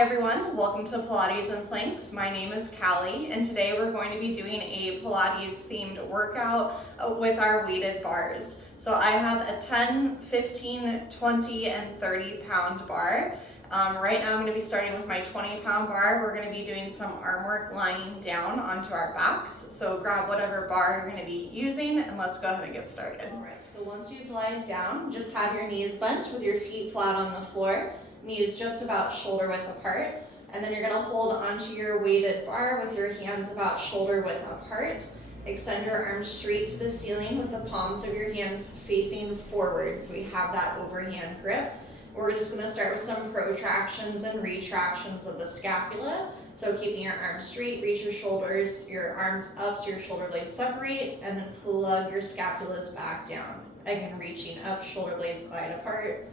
Hi everyone, welcome to Pilates and Planks. My name is Callie and today we're going to be doing a Pilates themed workout with our weighted bars. So I have a 10, 15, 20, and 30 pound bar. Right now I'm going to be starting with my 20 pound bar. We're going to be doing some arm work lying down onto our backs. So grab whatever bar you're going to be using and let's go ahead and get started. Alright, so once you've lied down, just have your knees bent with your feet flat on the floor. Knees just about shoulder width apart, and then you're going to hold onto your weighted bar with your hands about shoulder width apart. Extend your arms straight to the ceiling with the palms of your hands facing forward so we have that overhand grip. We're just going to start with some protractions and retractions of the scapula. So keeping your arms straight, reach your shoulders, your arms up so your shoulder blades separate, and then plug your scapulas back down. Again, reaching up, shoulder blades glide apart,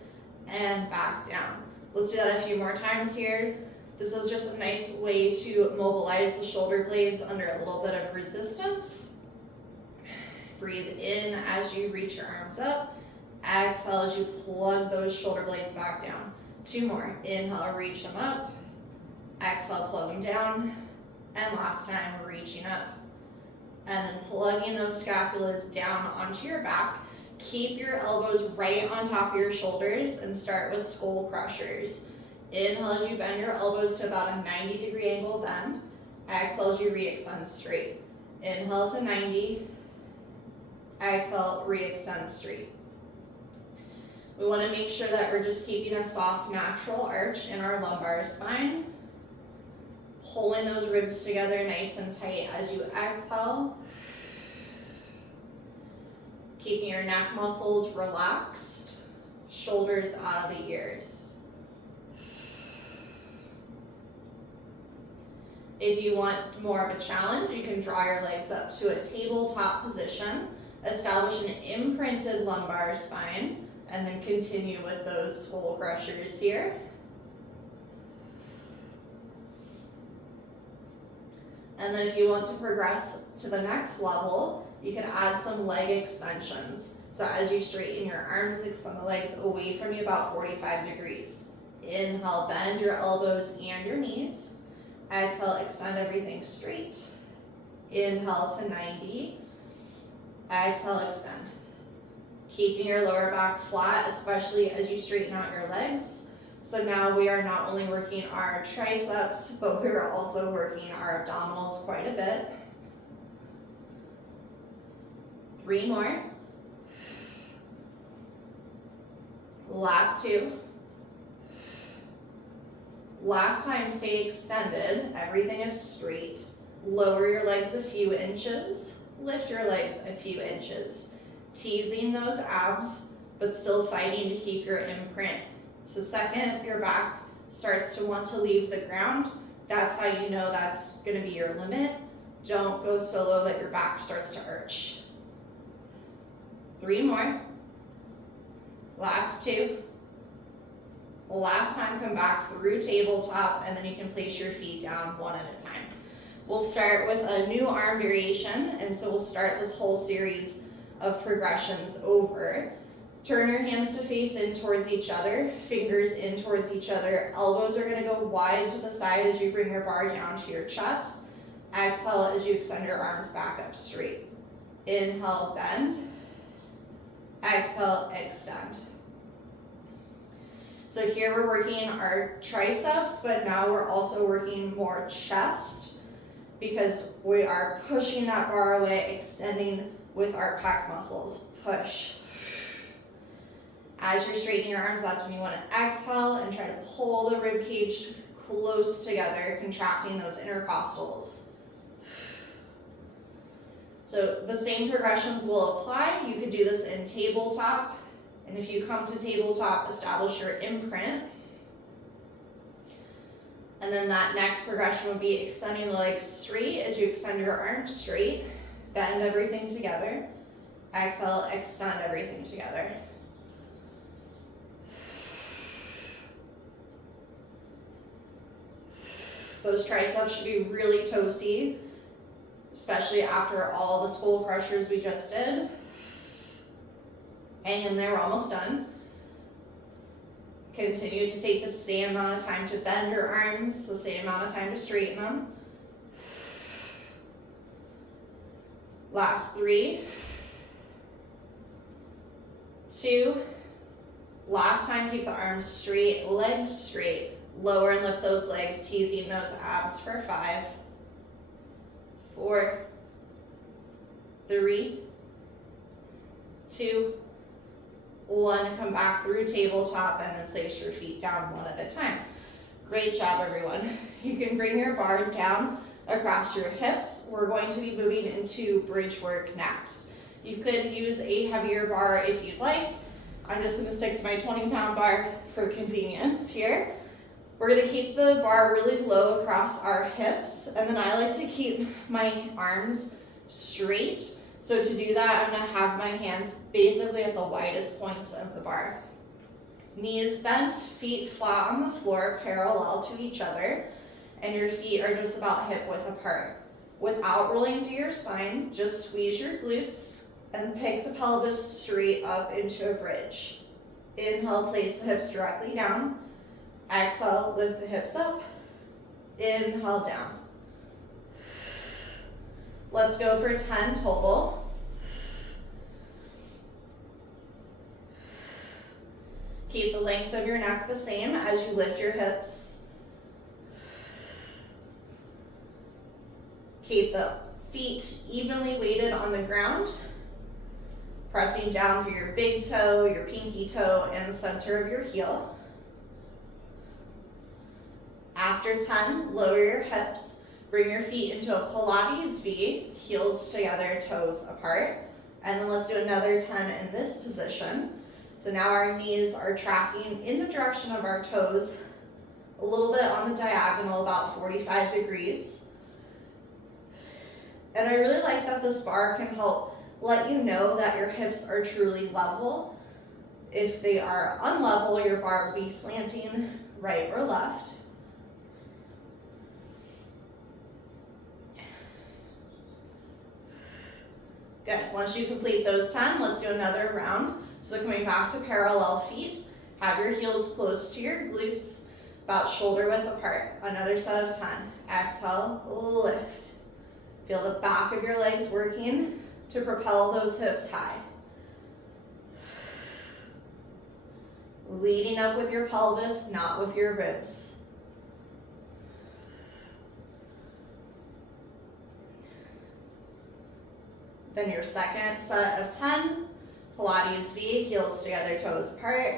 and back down. Let's do that a few more times here. This is just a nice way to mobilize the shoulder blades under a little bit of resistance. Breathe in as you reach your arms up. Exhale as you plug those shoulder blades back down. Two more. Inhale, reach them up. Exhale, plug them down. And last time, reaching up. And then plugging those scapulas down onto your back. Keep your elbows right on top of your shoulders and start with skull crushers. Inhale as you bend your elbows to about a 90-degree angle bend. Exhale as you re-extend straight. Inhale to 90. Exhale, re-extend straight. We want to make sure that we're just keeping a soft, natural arch in our lumbar spine. Pulling those ribs together nice and tight as you exhale. Keeping your neck muscles relaxed, shoulders out of the ears. If you want more of a challenge, you can draw your legs up to a tabletop position, establish an imprinted lumbar spine, and then continue with those skull crushers here. And then if you want to progress to the next level, you can add some leg extensions. So as you straighten your arms, extend the legs away from you about 45 degrees. Inhale, bend your elbows and your knees. Exhale, extend everything straight. Inhale to 90. Exhale, extend. Keeping your lower back flat, especially as you straighten out your legs. So now we are not only working our triceps, but we're also working our abdominals quite a bit. 3 more. Last 2. Last time, stay extended. Everything is straight. Lower your legs a few inches. Lift your legs a few inches. Teasing those abs, but still fighting to keep your imprint. So second, your back starts to want to leave the ground. That's how you know that's going to be your limit. Don't go so low that your back starts to arch. 3 more. Last 2. Last time, come back through tabletop, and then you can place your feet down one at a time. We'll start with a new arm variation, and so we'll start this whole series of progressions over. Turn your hands to face in towards each other, fingers in towards each other. Elbows are going to go wide to the side as you bring your bar down to your chest. Exhale as you extend your arms back up straight. Inhale, bend. Exhale, extend. So here we're working our triceps, but now we're also working more chest because we are pushing that bar away, extending with our pec muscles. Push. As you're straightening your arms, that's when you want to exhale and try to pull the rib cage close together, contracting those intercostals. So the same progressions will apply. You could do this in tabletop. And if you come to tabletop, establish your imprint. And then that next progression would be extending the legs straight as you extend your arms straight. Bend everything together. Exhale, extend everything together. Those triceps should be really toasty, especially after all the skull crushers we just did. Hang in there, we're almost done. Continue to take the same amount of time to bend your arms, the same amount of time to straighten them. Last 3, 2, last time, keep the arms straight, legs straight. Lower and lift those legs, teasing those abs for 5, 4, 3, 2, 1. Come back through tabletop and then place your feet down one at a time. Great job, everyone. You can bring your bar down across your hips. We're going to be moving into bridge work next. You could use a heavier bar if you'd like. I'm just going to stick to my 20-pound bar for convenience here. We're going to keep the bar really low across our hips, and then I like to keep my arms straight. So to do that, I'm going to have my hands basically at the widest points of the bar. Knees bent, feet flat on the floor, parallel to each other, and your feet are just about hip width apart. Without rolling through your spine, just squeeze your glutes and pick the pelvis straight up into a bridge. Inhale, place the hips directly down. Exhale, lift the hips up. Inhale, down. Let's go for 10 total. Keep the length of your neck the same as you lift your hips. Keep the feet evenly weighted on the ground, pressing down through your big toe, your pinky toe, and the center of your heel. After 10, lower your hips. Bring your feet into a Pilates V, heels together, toes apart. And then let's do another 10 in this position. So now our knees are tracking in the direction of our toes, a little bit on the diagonal, about 45 degrees. And I really like that this bar can help let you know that your hips are truly level. If they are unlevel, your bar will be slanting right or left. Good. Once you complete those 10, let's do another round. So coming back to parallel feet, have your heels close to your glutes, about shoulder width apart. Another set of 10. Exhale, lift. Feel the back of your legs working to propel those hips high. Leading up with your pelvis, not with your ribs. Then your second set of 10, Pilates V, heels together, toes apart.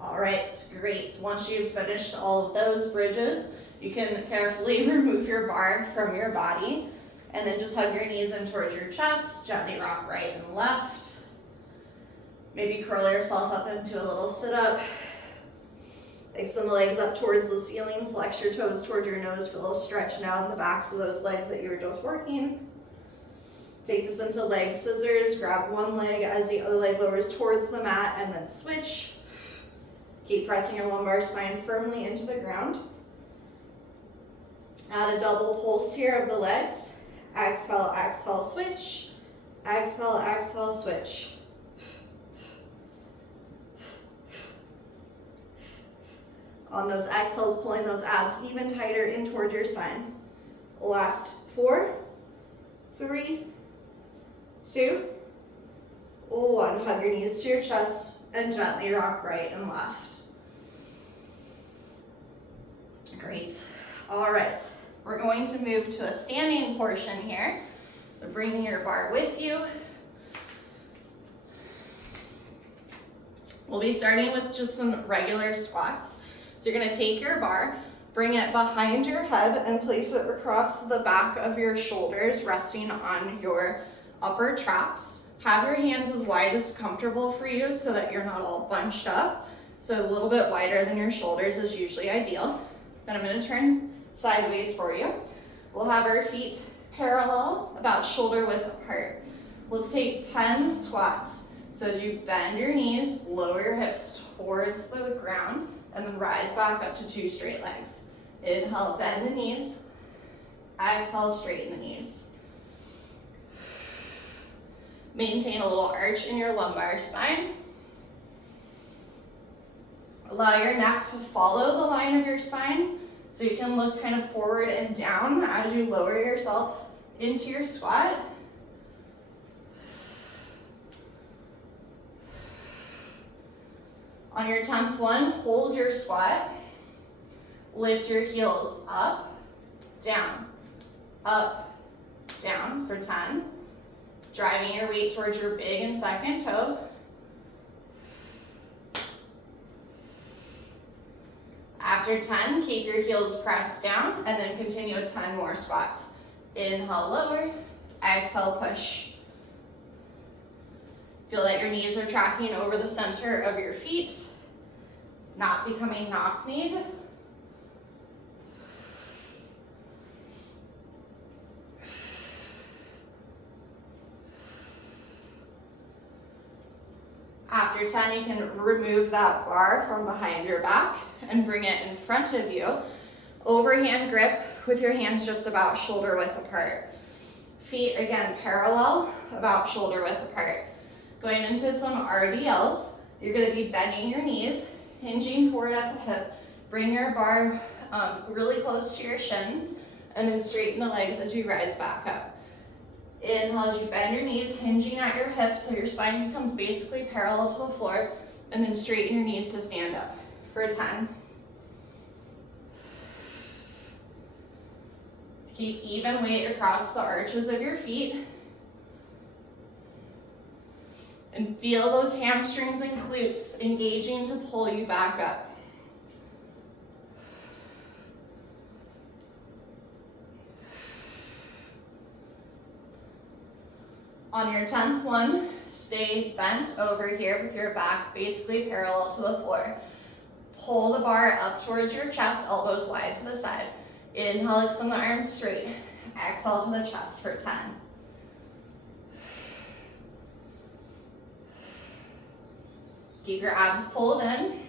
All right, great. Once you've finished all of those bridges, you can carefully remove your bar from your body. And then just hug your knees in towards your chest, gently rock right and left. Maybe curl yourself up into a little sit-up. Extend the legs up towards the ceiling, flex your toes toward your nose for a little stretch now in the backs of those legs that you were just working. Take this into leg scissors, grab one leg as the other leg lowers towards the mat, and then switch. Keep pressing your lumbar spine firmly into the ground. Add a double pulse here of the legs. Exhale, exhale, switch. Exhale, exhale, switch. On those exhales, pulling those abs even tighter in towards your spine. Last 4, 3, 2, 1. Hug your knees to your chest and gently rock right and left. Great. All right. We're going to move to a standing portion here. So bringing your bar with you. We'll be starting with just some regular squats. So you're going to take your bar, bring it behind your head and place it across the back of your shoulders, resting on your upper traps. Have your hands as wide as comfortable for you so that you're not all bunched up. So a little bit wider than your shoulders is usually ideal. Then I'm going to turn sideways for you. We'll have our feet parallel, about shoulder width apart. Let's take 10 squats. So as you bend your knees, lower your hips towards the ground, and then rise back up to 2 straight legs. Inhale, bend the knees. Exhale, straighten the knees. Maintain a little arch in your lumbar spine. Allow your neck to follow the line of your spine so you can look kind of forward and down as you lower yourself into your squat. On your 10th one, hold your squat. Lift your heels up, down for 10. Driving your weight towards your big and second toe. After 10, keep your heels pressed down and then continue with 10 more squats. Inhale, lower. Exhale, push. Feel that your knees are tracking over the center of your feet, not becoming knock-kneed. After 10, you can remove that bar from behind your back and bring it in front of you. Overhand grip with your hands just about shoulder width apart. Feet, again, parallel, about shoulder width apart. Going into some RDLs, you're gonna be bending your knees, hinging forward at the hip. Bring your bar really close to your shins, and then straighten the legs as you rise back up. Inhale as you bend your knees, hinging at your hips so your spine becomes basically parallel to the floor, and then straighten your knees to stand up for 10. Keep even weight across the arches of your feet. And feel those hamstrings and glutes engaging to pull you back up. On your 10th one, stay bent over here with your back basically parallel to the floor. Pull the bar up towards your chest, elbows wide to the side. Inhale, extend the arms straight. Exhale to the chest for 10. Keep your abs pulled in.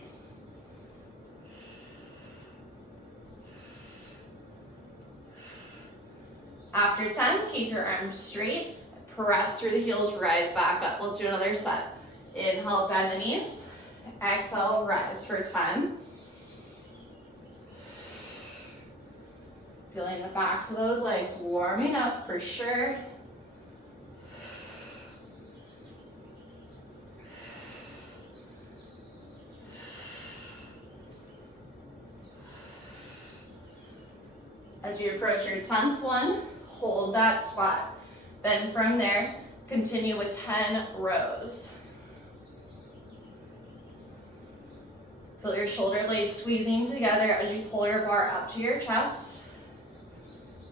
After 10, keep your arms straight. Press through the heels, rise back up. Let's do another set. Inhale, bend the knees. Exhale, rise for 10. Feeling the backs of those legs warming up for sure. As you approach your 10th one, hold that squat. Then from there, continue with 10 rows. Feel your shoulder blades squeezing together as you pull your bar up to your chest.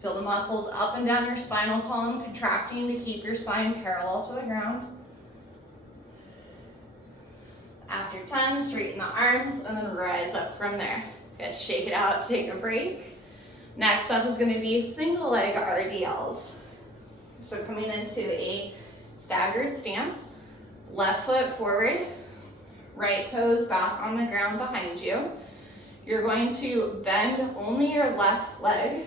Feel the muscles up and down your spinal column contracting to keep your spine parallel to the ground. After 10, straighten the arms and then rise up from there. Good, shake it out, take a break. Next up is going to be single leg RDLs. So coming into a staggered stance, left foot forward, right toes back on the ground behind you. You're going to bend only your left leg,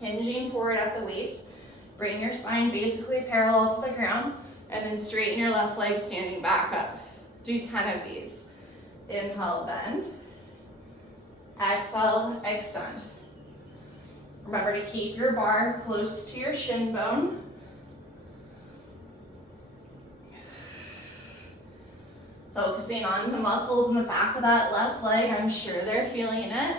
hinging forward at the waist. Bring your spine basically parallel to the ground, and then straighten your left leg standing back up. Do 10 of these. Inhale, bend. Exhale, extend. Remember to keep your bar close to your shin bone. Focusing on the muscles in the back of that left leg. I'm sure they're feeling it.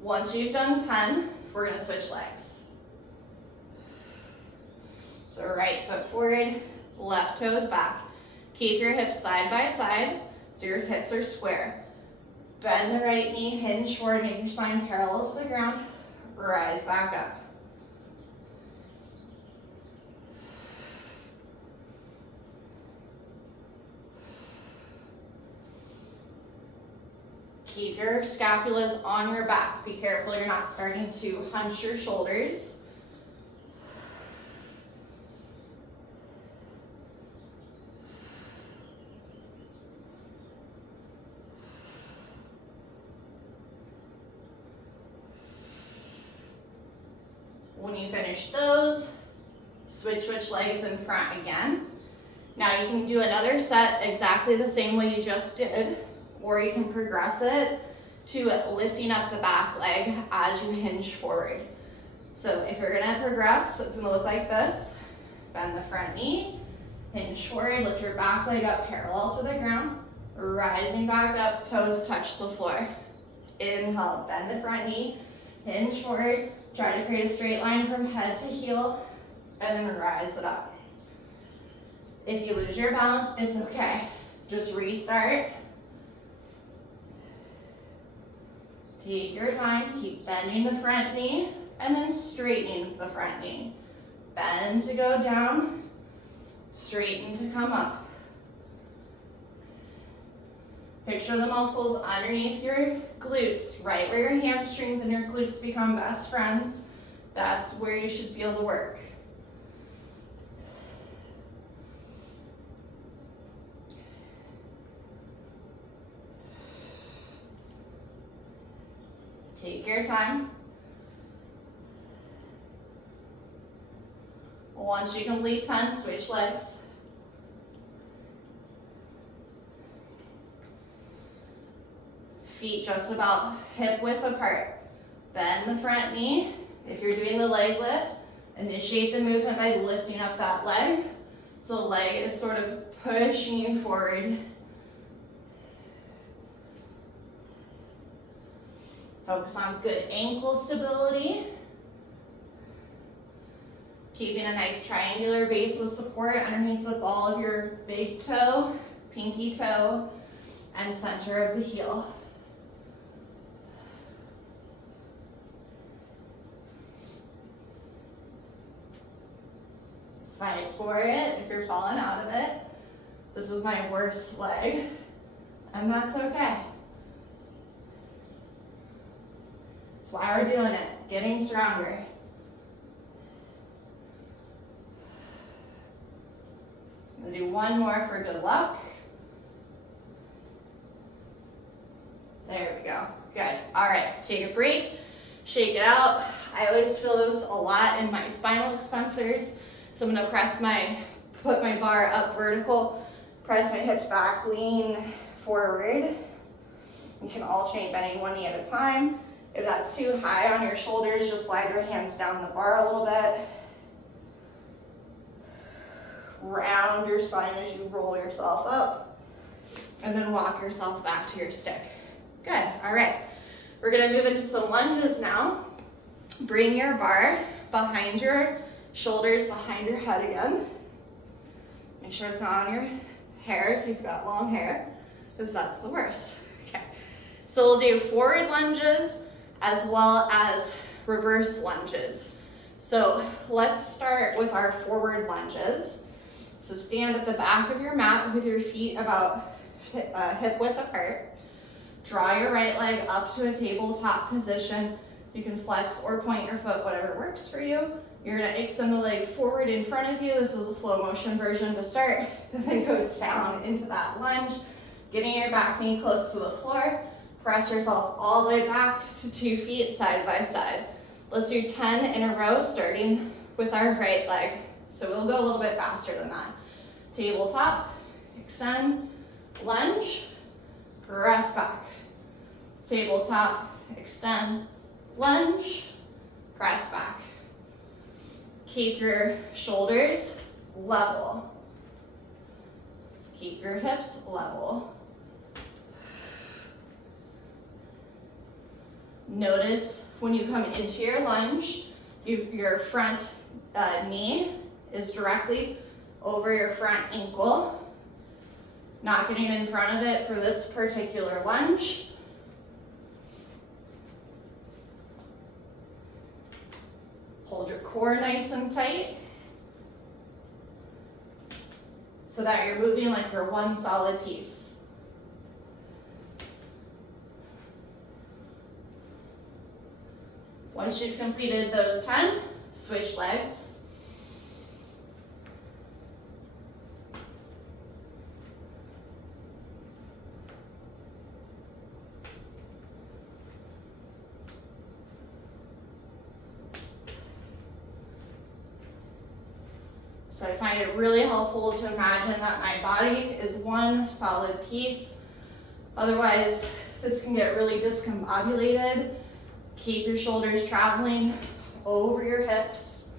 Once you've done 10, we're going to switch legs. So right foot forward, left toes back. Keep your hips side by side so your hips are square. Bend the right knee, hinge forward, make your spine parallel to the ground. Rise back up. Keep your scapulas on your back. Be careful you're not starting to hunch your shoulders. When you finish those, switch legs in front again. Now you can do another set exactly the same way you just did, or you can progress it to lifting up the back leg as you hinge forward. So if you're gonna progress, it's gonna look like this. Bend the front knee, hinge forward, lift your back leg up parallel to the ground, rising back up, toes touch the floor. Inhale, bend the front knee, hinge forward, try to create a straight line from head to heel, and then rise it up. If you lose your balance, it's okay. Just restart. Take your time, keep bending the front knee, and then straightening the front knee. Bend to go down, straighten to come up. Picture the muscles underneath your glutes, right where your hamstrings and your glutes become best friends. That's where you should feel the work. Take your time. Once you complete 10, switch legs. Feet just about hip width apart. Bend the front knee. If you're doing the leg lift, initiate the movement by lifting up that leg. So the leg is sort of pushing you forward. Focus on good ankle stability. Keeping a nice triangular base of support underneath the ball of your big toe, pinky toe, and center of the heel. Fight for it if you're falling out of it. This is my worst leg, and that's okay. That's why we're doing it, getting stronger. I'm gonna do one more for good luck. There we go, good. All right, take a break, shake it out. I always feel this a lot in my spinal extensors. So I'm gonna put my bar up vertical, press my hips back, lean forward. You can alternate bending one knee at a time. If that's too high on your shoulders, just slide your hands down the bar a little bit. Round your spine as you roll yourself up, and then walk yourself back to your stick. Good, all right. We're gonna move into some lunges now. Bring your bar behind your shoulders, behind your head again. Make sure it's not on your hair if you've got long hair, because that's the worst. Okay, so we'll do forward lunges as well as reverse lunges. So let's start with our forward lunges. So stand at the back of your mat with your feet about hip width apart. Draw your right leg up to a tabletop position. You can flex or point your foot, whatever works for you. You're gonna extend the leg forward in front of you. This is a slow motion version to start, and then go down into that lunge, getting your back knee close to the floor. Press yourself all the way back to 2 feet side by side. Let's do 10 in a row, starting with our right leg. So we'll go a little bit faster than that. Tabletop, extend, lunge, press back. Tabletop, extend, lunge, press back. Keep your shoulders level. Keep your hips level. Notice when you come into your lunge, your front knee is directly over your front ankle. Not getting in front of it for this particular lunge. Hold your core nice and tight so that you're moving like you're one solid piece. Once you've completed those 10, switch legs. So I find it really helpful to imagine that my body is one solid piece. Otherwise, this can get really discombobulated. Keep your shoulders traveling over your hips.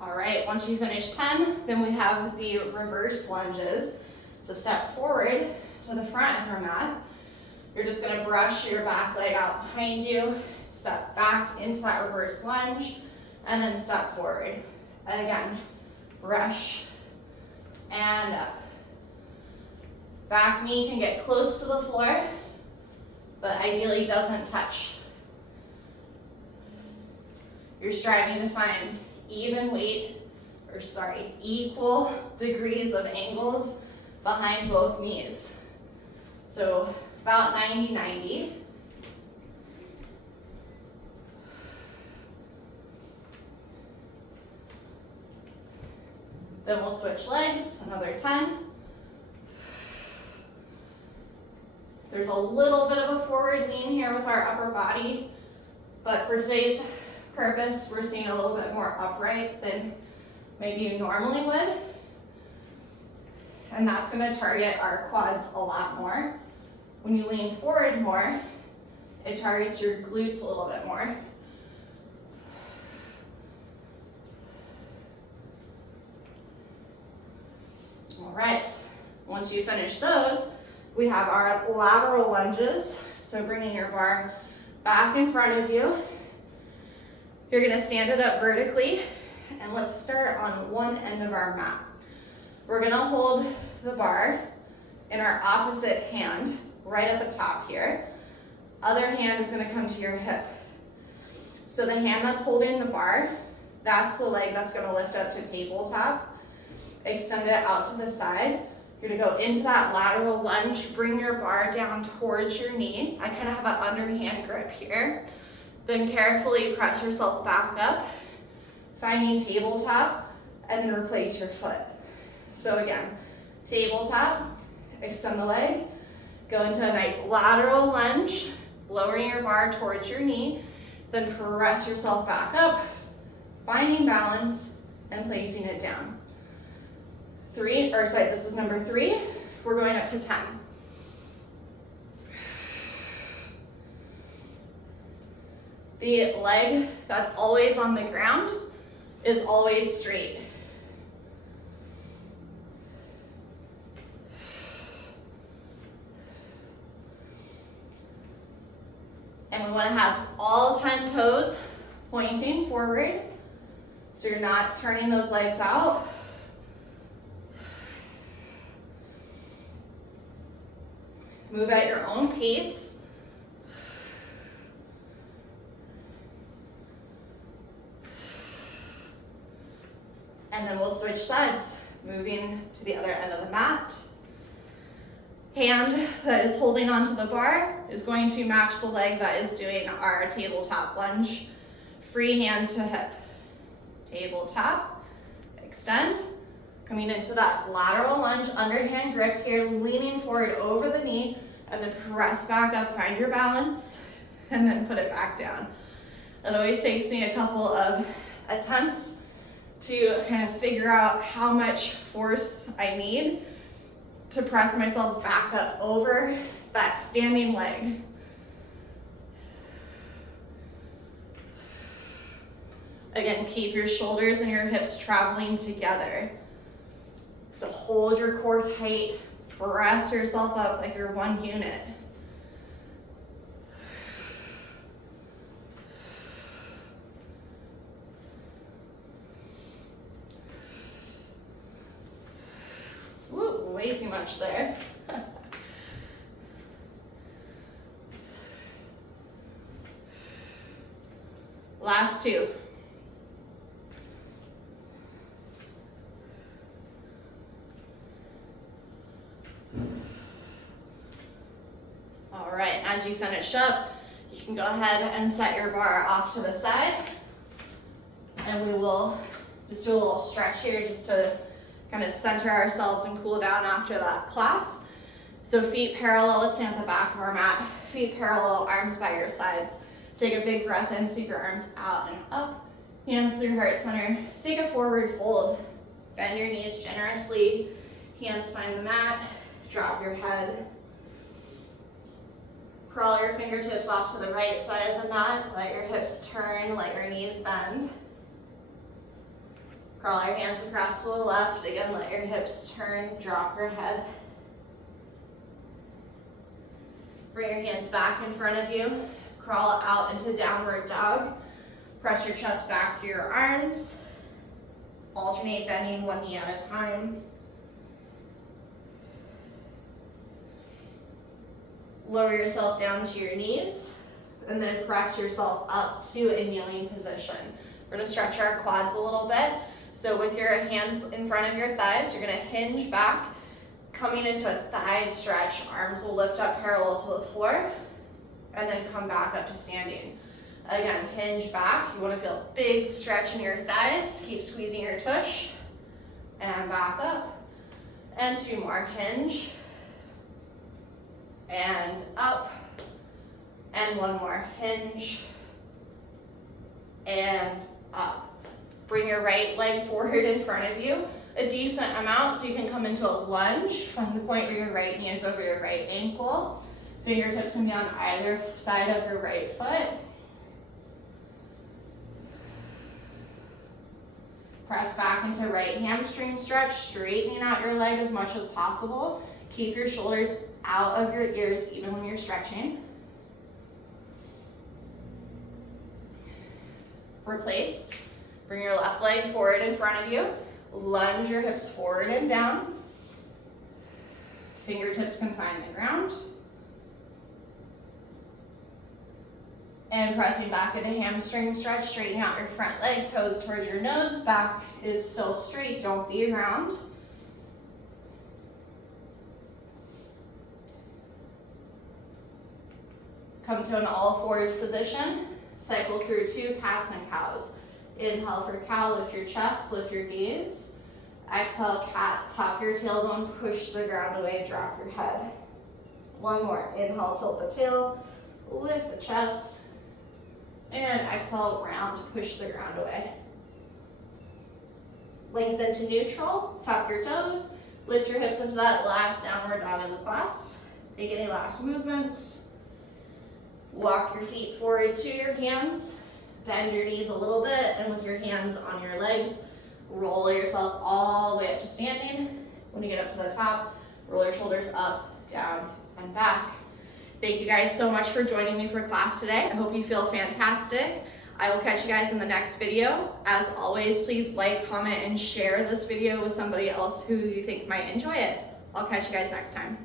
All right, once you finish 10, then we have the reverse lunges. So step forward to the front of your mat. You're just gonna brush your back leg out behind you, step back into that reverse lunge, and then step forward. And again, brush and up. Back knee can get close to the floor, but ideally doesn't touch. You're striving to find equal degrees of angles behind both knees. So about 90-90. Then we'll switch legs, another 10. There's a little bit of a forward lean here with our upper body, but for today's purpose, we're staying a little bit more upright than maybe you normally would. And that's gonna target our quads a lot more. When you lean forward more, it targets your glutes a little bit more. All right, once you finish those, we have our lateral lunges. So bringing your bar back in front of you. You're gonna stand it up vertically, and let's start on one end of our mat. We're gonna hold the bar in our opposite hand, right at the top here. Other hand is gonna come to your hip. So the hand that's holding the bar, that's the leg that's gonna lift up to tabletop. Extend it out to the side. You're gonna go into that lateral lunge, bring your bar down towards your knee. I kind of have an underhand grip here. Then carefully press yourself back up, finding tabletop, and then replace your foot. So again, tabletop, extend the leg, go into a nice lateral lunge, lowering your bar towards your knee, then press yourself back up, finding balance, and placing it down. This is number 3. We're going up to 10. The leg that's always on the ground is always straight. And we want to have all 10 toes pointing forward, so you're not turning those legs out. Move at your own pace. And then we'll switch sides, moving to the other end of the mat. Hand that is holding onto the bar is going to match the leg that is doing our tabletop lunge. Free hand to hip. Tabletop, extend. Coming into that lateral lunge, underhand grip here, leaning forward over the knee, and then press back up, find your balance, and then put it back down. It always takes me a couple of attempts to kind of figure out how much force I need to press myself back up over that standing leg. Again, keep your shoulders and your hips traveling together. So hold your core tight, press yourself up like you're one unit. Woo, way too much there. Last 2. as you finish up, you can go ahead and set your bar off to the side. And we will just do a little stretch here just to kind of center ourselves and cool down after that class. So feet parallel, let's stand at the back of our mat. Feet parallel, arms by your sides. Take a big breath in, sweep your arms out and up. Hands through heart center. Take a forward fold. Bend your knees generously. Hands find the mat. Drop your head. Crawl your fingertips off to the right side of the mat. Let your hips turn, let your knees bend. Crawl your hands across to the left. Again, let your hips turn, drop your head. Bring your hands back in front of you. Crawl out into downward dog. Press your chest back through your arms. Alternate bending one knee at a time. Lower yourself down to your knees and then press yourself up to a kneeling position. We're gonna stretch our quads a little bit. So with your hands in front of your thighs, you're gonna hinge back, coming into a thigh stretch. Arms will lift up parallel to the floor and then come back up to standing. Again, hinge back. You wanna feel a big stretch in your thighs. Keep squeezing your tush and back up. And 2 more, hinge and up, and 1 more, hinge and up. Bring your right leg forward in front of you, a decent amount, so you can come into a lunge from the point where your right knee is over your right ankle. Fingertips come down either side of your right foot. Press back into right hamstring stretch, straightening out your leg as much as possible. Keep your shoulders out of your ears even when you're stretching. Replace. Bring your left leg forward in front of you. Lunge your hips forward and down. Fingertips can find the ground. And pressing back into hamstring stretch, straighten out your front leg, toes towards your nose. Back is still straight, don't be around. Come to an all fours position. Cycle through 2 cats and cows. Inhale for cow, lift your chest, lift your gaze. Exhale, cat, tuck your tailbone, push the ground away, drop your head. 1 more, inhale, tilt the tail, lift the chest, and exhale, round, push the ground away. Lengthen to neutral, tuck your toes, lift your hips into that last downward dog of the class. Take any last movements. Walk your feet forward to your hands, bend your knees a little bit, and with your hands on your legs, roll yourself all the way up to standing. When you get up to the top, roll your shoulders up, down, and back. Thank you guys so much for joining me for class today. I hope you feel fantastic. I will catch you guys in the next video. As always, please like, comment, and share this video with somebody else who you think might enjoy it. I'll catch you guys next time.